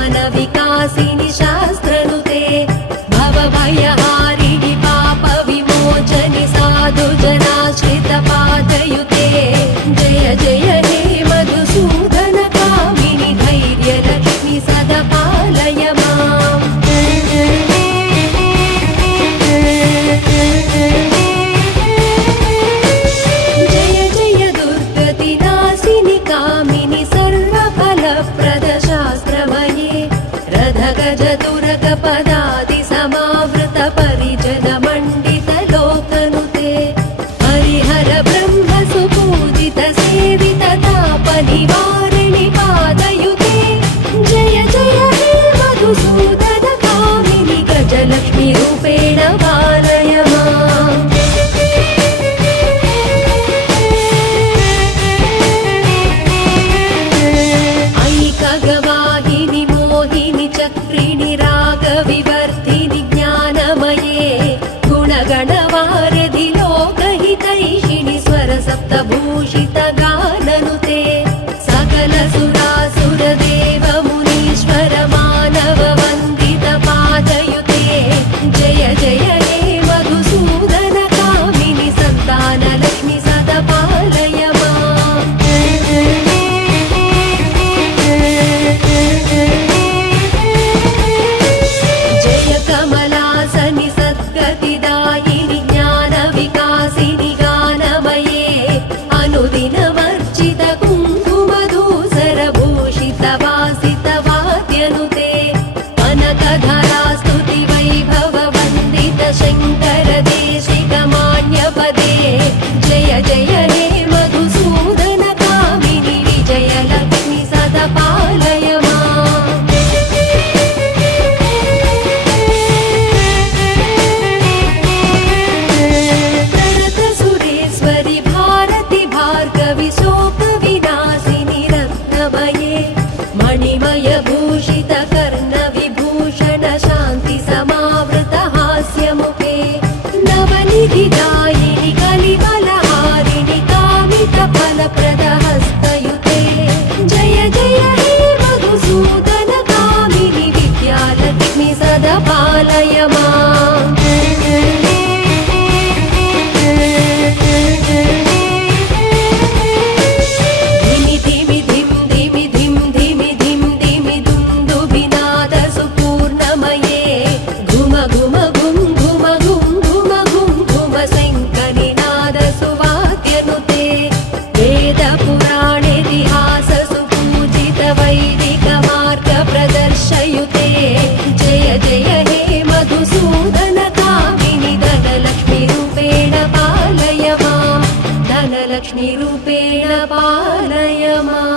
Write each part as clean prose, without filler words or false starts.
ज्ञान विकासिनि शास्त्रनुते भवभयहारिणि पाप विमोचनि साधु जनाश्रित पादयुते जय जय हे मधुसूदन कामिनि धैर्य लक्ष्मि सदा पालय माम् जय जय दुर्गति नाशिनि कामिनि सर्वफलप्रद शास्त्रमये रथगज तुरग पदादि समावृत परिजन मण्डित लोकनुते हरिहर ब्रह्म सुपूजित सेवित ताप निवारिणि पादयुते जय जय हे मधुसूदन कामिनि गजलक्ष्मी रूपेण पालय माम् ऐकगवाहिनि मोहिनि चक्रिणि रागविवर्धिनि ज्ञानमये गुणगणवारधि लोकहितैषिणि स्वरसप्तभूषित गाननुते सकल सुरासुर देव मुनीश्वर मानव वन्दित पादयुते जय जय हे मधुसूदन कामिनि सन्तान लक्ष्मि सदा पालय माम् जय कमलासनि सद्गतिदायिनि ज्ञान विकासिनि गानमये अनुदिनवर्जित कुङ्कुमधूसर भूषित वासित वाद्यनुते कनकधरा स्तुति वैभव वन्दित शङ्कर देशिक मान्यपदे जय जय हे मधुसूदन कामिनि विजय लक्ष्मि सदा पालय माम् प्रणत सुरेश्वरि भारति भार्गवि शोक विनाशिनि रत्नमये मणिमय भूषित कर्ण विभूषण शान्ति समावृत हास्यमुखे नवनिधिदायिनि कलिवलहारिणि कामित फलप्रद हस्तयुते जय जय हे मधुसूदन कामिनि विद्यालक्ष्मि सदा पालय माम् धिमि धिमि धिं धिमि धिं धिमि धिं धिमि दुन्दुभिनाद सुपूर्णमये घुम घुम घुं घुम घुं घुम घुं घुम शङ्खनिनाद सुवाद्यनुते वेद पुराणेतिहास सुपूजित वैदिक मार्ग प्रदर्शयुते जय जय हे मधुसूदन कामिनि धनलक्ष्मी रूपेण पालय माम् धनलक्ष्मी रूपेण पालय माम्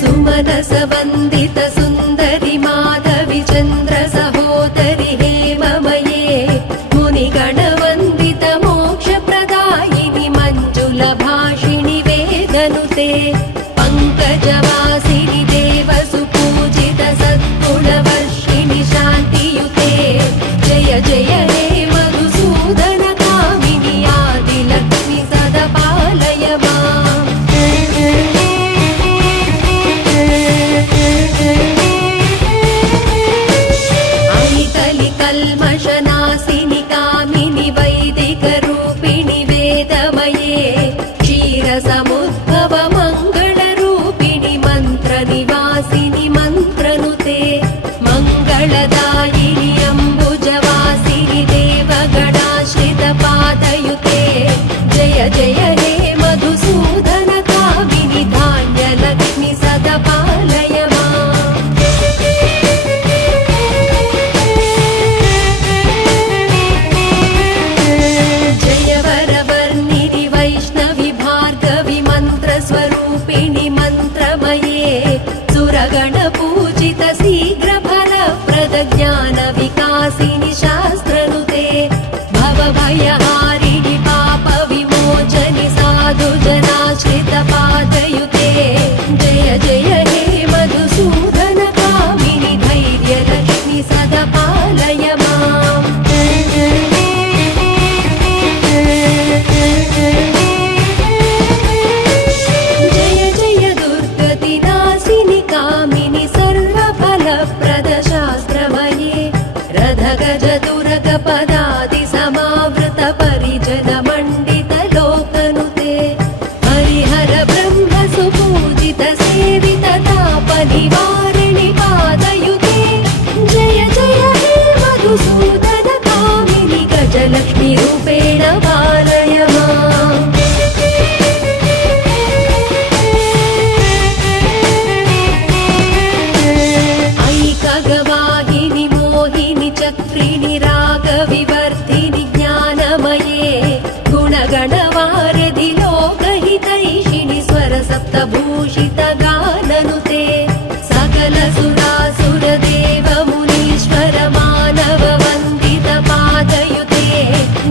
सुमनस वन्दित सुन्दरि माधवि चन्द्र सहोदरि हेममये मुनिगणवन्दित मोक्षप्रदायिनि मञ्जुल भाषिणि वेदनुते पङ्कजवासिनि देव सुपूजित सद्गुणवर्षिणि शान्तियुते जय जय हे मधुसूदन कामिनि आदिलक्ष्मि सदा पालय माम् ऐकलि कल्मषनाशिनि कामिनि वैदिक रूपिणि वेदमये क्षीरसमुद्भव मङ्गलरूपिणि मन्त्रनिवासिनि मन्त्रनुते मङ्गलदायिनि अम्बुजवासिनि देवगणाश्रित पादयुते जय जय हे मधुसूदन कामिनि धान्यलक्ष्मि सदा पालय माम् गज दुर्ग पदाति समावृत परिजन मण्डित लोकनुते हरिहर ब्रह्म सुपूजित सेवित ताप निवारिणि पादयुते जय जय हे मधुसूदन कामिनि गजलक्ष्मी रूपेण पालय माम् ऐकगवाहिनि मोहिनि चक्रिणि रागविवर्धिनि ज्ञानमये गुणगणवारिधि लोकहितैषिणि स्वरसप्तभूषित गाननुते सकल सुरासुर देव मुनीश्वर मानव वन्दित पादयुते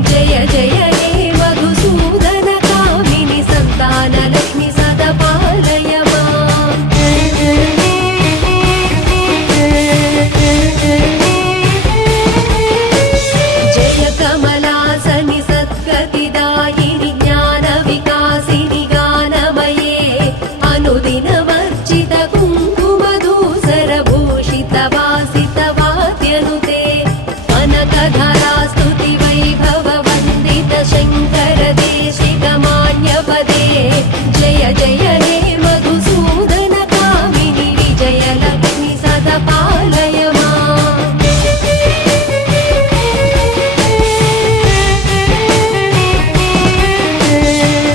जय जय हे मधुसूदन कामिनि सन्तान लक्ष्मी सदा पालय माम् जय कमलासनि सद्गतिदायिनि ज्ञानविकासिनि गानमये अनुदिनवर्जित कुङ्कुमधूसरभूषित वासित वाद्यनुते अनकधरा स्तुति वैभव वन्दित शङ्कर देशिक मान्यपदे जय जय हे मधुसूदन कामिनि विजय लक्ष्मी सदा पालय माम्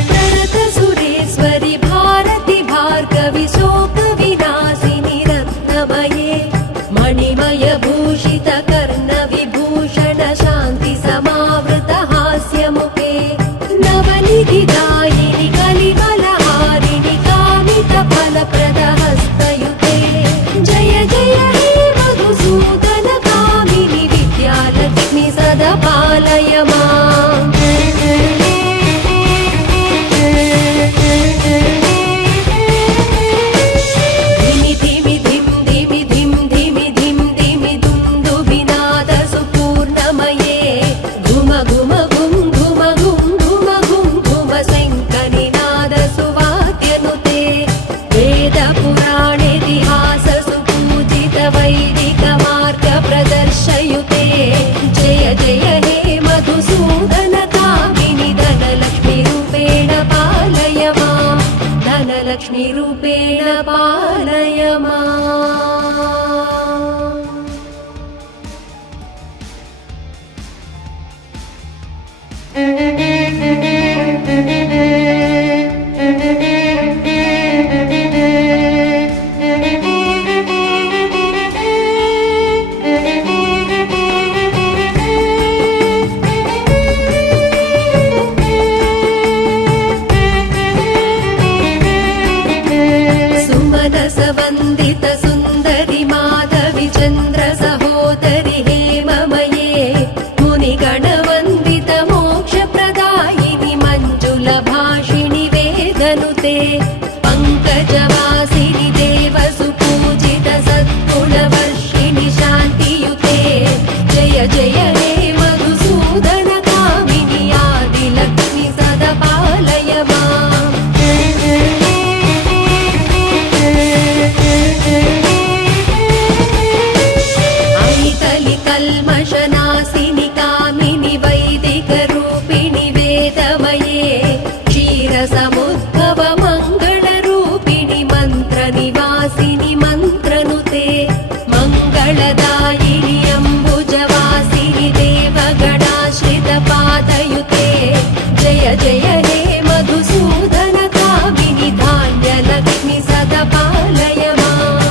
प्रणत सुरेश्वरि भारति भार्गवि शोक विनाशिनि रत्नमये मणिमय भूषित कर्ण विभूषण शान्ति समावृत हास्यमुखे नवनिधिदायिनि कलिकलहारिणि कामित फलप्रद हस्तयुते जय जय हे मधुसूदन कामिनि विद्यालक्ष्मी सदा पालय माम् धिमि धिमि धिं धिमि धिं धिमि धिं धिमि दुन्दुभिनाद सुपूर्णमये घुम घुम घुं घुम घुं घुम घुं घुम शङ्खनिनाद सुवाद्यनुते वेद पुराणेतिहास सुपूजित वैदिक मार्ग प्रदर्शयुते जय जय हे मधुसूदन कामिनि धनलक्ष्मी रूपेण पालय माम् धनलक्ष्मी रूपेण पालय माम् सुमनस वन्दित सुन्दरि माधवि चन्द्र सहोदरि हेममये मुनिगणवन्दित मोक्षप्रदायिनि मञ्जुल भाषिणि वेदनुते पङ्कजवासिनि देव सुपूजित सद्गुणवर्षिणि शान्तियुते जय जय हे मधुसूदन कामिनि आदिलक्ष्मी सदा पालय माम् ऐकलि कल्मषनाशिनि कामिनि वैदिकरूपिणि वेदमये क्षीरसमुद्भव मङ्गलरूपिणि मन्त्रनिवासिनि मन्त्रनुते मङ्गलदायिनि अम्बुजवासिनि देवगणाश्रित पादयुते जय जय हे मधुसूदन कामिनि धान्यलक्ष्मी सदा पालय माम्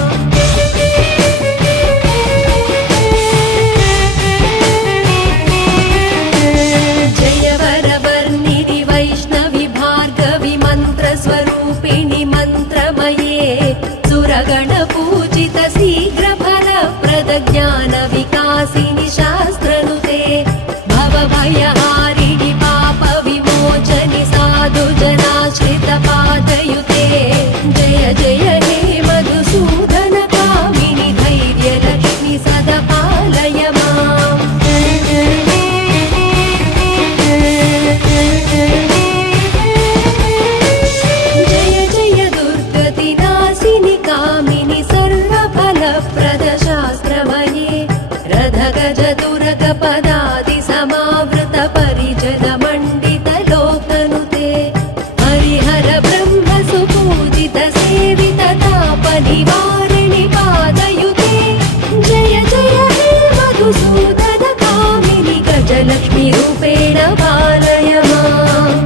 गज दुर्ग पदादि समावृत परिजन मण्डित लोकनुते हरिहर ब्रह्म सुपूजित सेवित ताप निवारिणि पादयुते जय जय हे मधुसूदन कामिनि गजलक्ष्मी रूपेण पालय माम्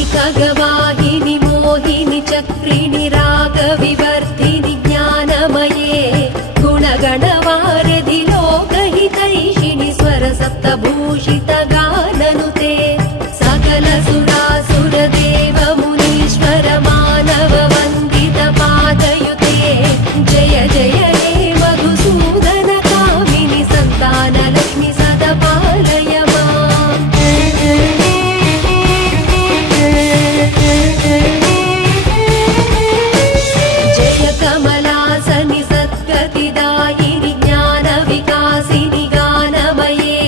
ऐकगवाहिनि मोहिनि चक्रिणि रागविवर्धिनि ज्ञानमये गुणगणवारिधि लोकहितैषिणि स्वरसप्तभूषित गाननुते सकल सुरासुरदेव मुनीश्वर मानव वन्दित पादयुते जय जय हे मधुसूदन कामिनि सन्तानलक्ष्मि सदा पालय माम् जय कमलासनि सद्गतिदायिनि ज्ञानविकासिनि गानमये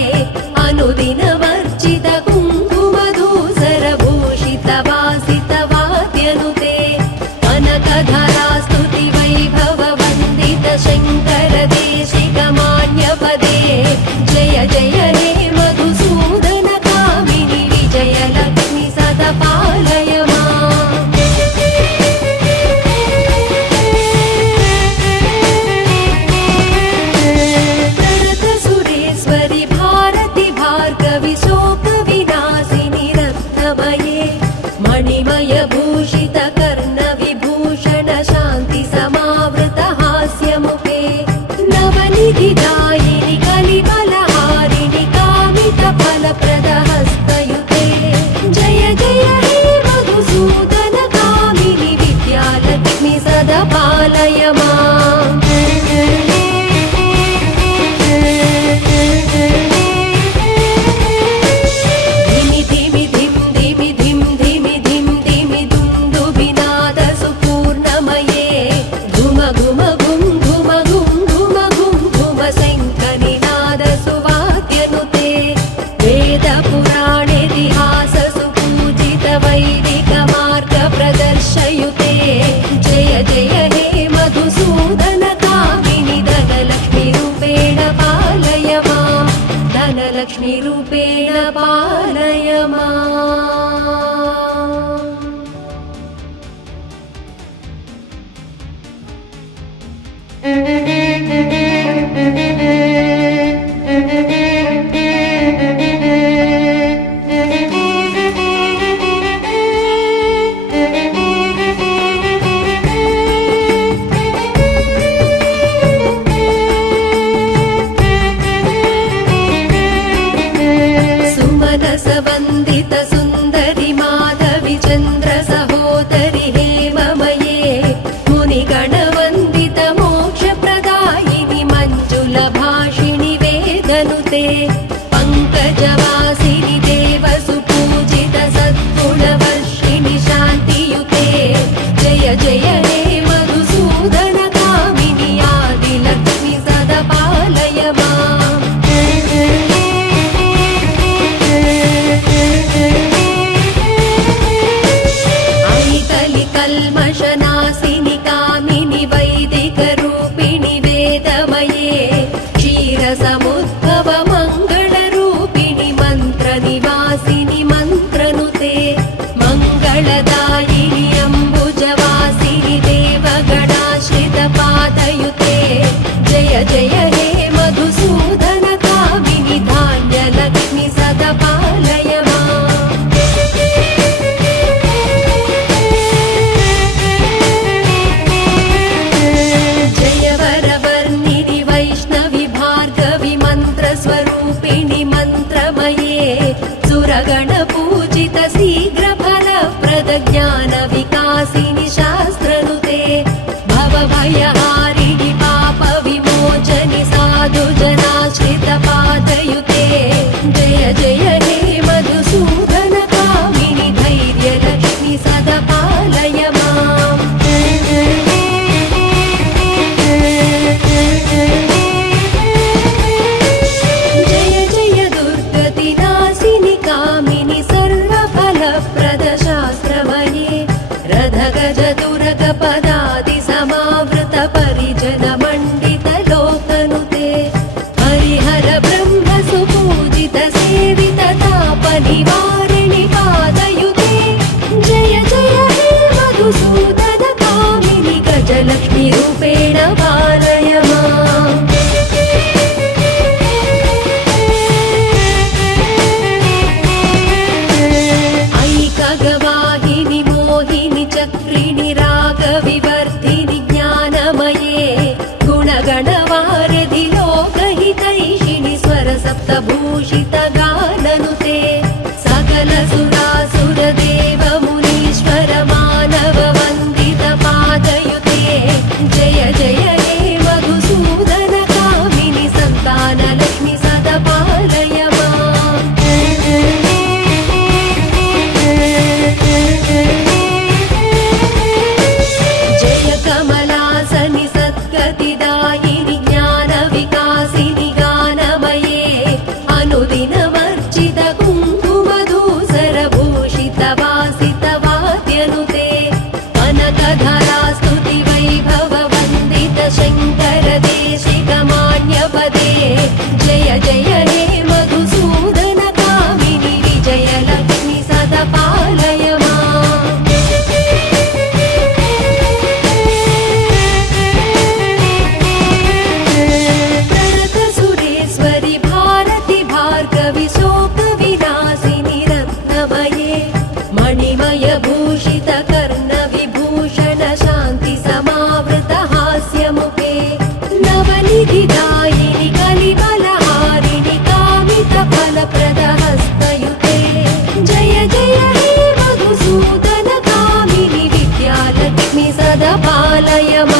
अनुदिनवर्जित कुङ्कुमधूसरभूषित वासित वाद्यनुते कनकधरा स्तुति वैभव वन्दित शङ्कर देशिक मान्यपदे जय जय हे मधुसूदन कामिनि विजयलक्ष्मि सदा पालय माम् प्रणत सुरेश्वरि भारति भार्गवि शोकविनाशिनि रत्नमये मणिमय भूषित कर्ण विभूषण शान्ति समावृत हास्यमुखे नवनिधिदायिनि कलिबलहारिणि कामित फलप्रद हस्तयुते जय जय हे मधुसूदन कामिनि विद्यालक्ष्मि सदा पालय माम् धिमि धिमि धिं धिमि धिं धिमि धिं धिमि दुन्दुभिनाद सुपूर्णमये घुम घुम घुं घुम घुं घुम घुं घुम शङ्खनिनाद सुवाद्यनुते वेद पुराणेतिहास सुपूजित वैदिक मार्ग प्रदर्शयुते जय जय हे मधुसूदन कामिनि धनलक्ष्मी रूपेण पालय माम् धनलक्ष्मी रूपेण पालय माम् सुमनस वन्दित सुन्दरि माधवि चन्द्र सहोदरि हेममये मुनिगणवन्दित मोक्षप्रदायिनि मञ्जुलभाषिणि वेदनुते पङ्कजवासिनि देव सुपूजित सद्गुणवर्षिणि शान्तियुते जय जय हे मधुसूदन कामिनि आदिलक्ष्मि सदा पालय माम् ऐकलि कल्मषनाशिनि कामिनि वैदिकरूपिणि वेदमये क्षीरसमुद्भव मङ्गलरूपिणि मन्त्रनिवासिनि मन्त्रनुते मङ्गलदायिनि अम्बुजवासिनि देवगणाश्रित पादयुते जय जय हे मधुसूदन कामिनि धान्यलक्ष्मि सदा पालय माम् जय वरवर्णिनि वैष्णवि भार्गवि मन्त्रस्वरूपिणि मन्त्रमये सुरगणपूजित शीघ्रफलप्रद ज्ञानविकासिनि शास्त्रनुते भवभयहारिणि पापविमोचनि साधुजनाश्रित पादयुते जय जय हे मधुसूदन कामिनि धैर्यलक्ष्मि सदा पालय माम् जय जय दुर्गतिनाशिनि कामिनि सर्वफलप्रद शास्त्रमये रथगज दुर्ग शतभूषितगाननुते सकल सुरासुरदेव मुनीश्वर मानव वन्दितपादयुते जय जय हे मधुसूदन कामिनि सन्तानलक्ष्मि सदा पालय माम्। जय कमलासनि सद्गतिदायिनि ज्ञानविकासिनि गानमये अनुदिनमर्चित कुङ्कुमधूसरभूषितवासितवाद्यनुते कनकधरा स्तुतिवैभव वन्दित शङ्कर देशिकमान्यपदे जय जय हे मधुसूदन कामिनि विजयलक्ष्मि सदा पालय माम्। प्रणत सुरेश्वरि भारति भार्गवि शोकविनाशिनि रत्नमये मणिमय भूषित कर्ण विभूषण शान्ति समावृत हास्यमुखे नवनिधिदायिनि कलिबलहारिणि कामित फलप्रद हस्तयुते जय जय हे मधुसूदन कामिनि विद्यालक्ष्मि सदा पालय माम्।